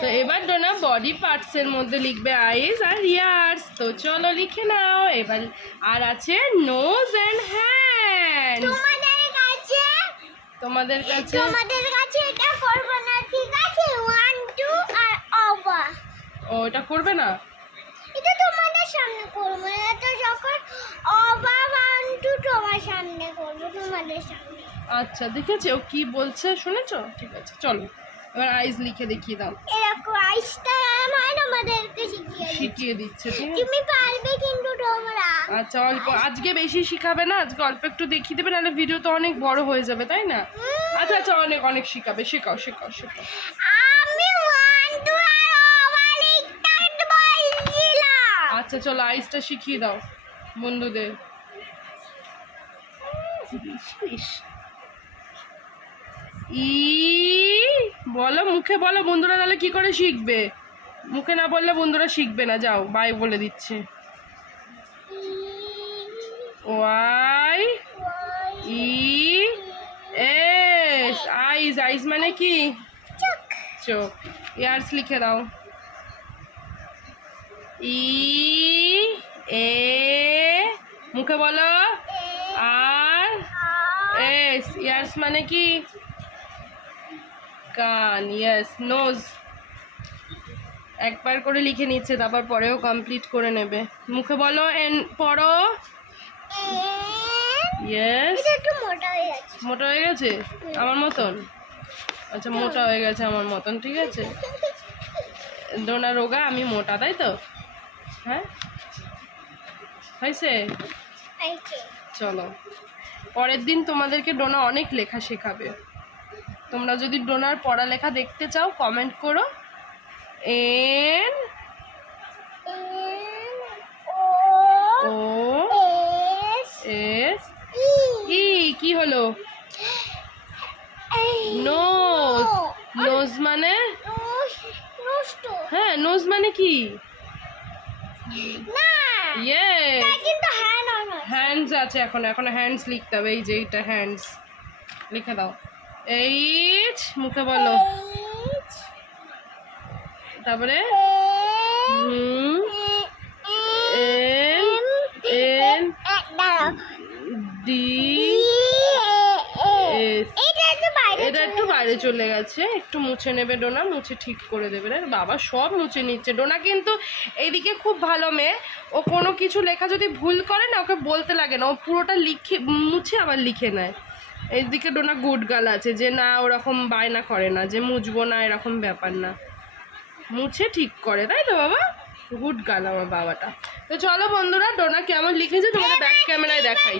তো এবার Dona body parts এর মধ্যে লিখবে আইস আর ইয়ার্স তো চলো লিখে নাও। এবার আর আছে নোজ এন্ড হ্যান্ডস তোমাদের কাছে তোমাদের কাছে তোমাদের কাছে এটা করব না ঠিক আছে? ওয়ান টু আর ওভার ও এটা করবে না? এটা তোমাদের সামনে করব এটা যখন ওভার ওয়ান টু তোমার সামনে করব তোমাদের সামনে। আচ্ছা দেখেছ? ও কি বলছে শুনেছো? ঠিক আছে চলো। এবার আইস লিখে দেখিয়ে দাও। এরকম আইসটা আমার আমাদেরকে শিখিয়ে দিচ্ছে। শিখিয়ে দিচ্ছে ঠিক আছে তুমি পারবে কিন্তু তোমরা। আচ্ছা অল্প আজকে বেশি শিখাবে না আজকে অল্প একটু দেখিয়ে দেবে নাহলে ভিডিও তো অনেক বড় হয়ে যাবে তাই না? আচ্ছা আচ্ছা অনেক অনেক শিখাবে শেখাও শেখাও শেখাও। আমি ওয়ান টু আচ্ছা চলো আইসটা শিখিয়ে দাও বন্ধুদের। ই বলো মুখে বলো বন্ধুরা তাহলে কি করে শিখবে? মুখে না বললে বন্ধুরা শিখবে না যাও বাই বলে দিচ্ছে। ওয়াই ই এস আইস আইস মানে কি? চোখ। ইয়ার্স লিখে দাও। ই এ মুখে বলো আর এস ইয়ার্স মানে কি? কান ইয়েস নোজ একবার করে লিখে নিচ্ছে তারপর পরেও কমপ্লিট করে নেবে। মুখে বলো এন পড়ো। ইয়েস মোটা হয়ে গেছে। আমার মতন? আচ্ছা মোটা হয়ে গেছে আমার মতন ঠিক আছে। ডোনা রোগা আমি মোটা তাই তো? হ্যাঁ? হয়েছে। চলো। পরের দিন তোমাদেরকে ডোনা অনেক লেখা শেখাবে। তোমরা যদি ডোনার পড়ালেখা দেখতে চাও কমেন্ট করো। এন ও এস ই কি হলো? নোজ নোজ মানে? হ্যাঁ নোজ মানে কি? হ্যান্ডস আছে। এখন এখন হ্যান্ডস লিখতে হবে এই যে এইটা হ্যান্ডস লিখে দাও। এইচ মুখে বলো। তারপরে? হুম। এন এন ডি এটা একটু বাইরে চলে গেছে। একটু মুছে নেবে ডোনা মুছে ঠিক করে দেবে। রে বাবা সব মুছে নিচ্ছে। ডোনা কিন্তু এইদিকে খুব ভালো মেয়ে। ও কোনো কিছু লেখা যদি ভুল করে না ওকে বলতে লাগে না। ও পুরোটা লিখে মুছে আবার লিখে নেয়। এইদিকে ডোনা গুড গাল আছে যে না ওরকম বায়না করে না যে মুছবো না এরকম ব্যাপার না। মুছে ঠিক করে তাই তো বাবা? গুড গাল আমার বাবাটা। তো চলো বন্ধুরা ডোনা কেমন লিখেছে তোমাদের ব্যাক ক্যামেরায় দেখাই।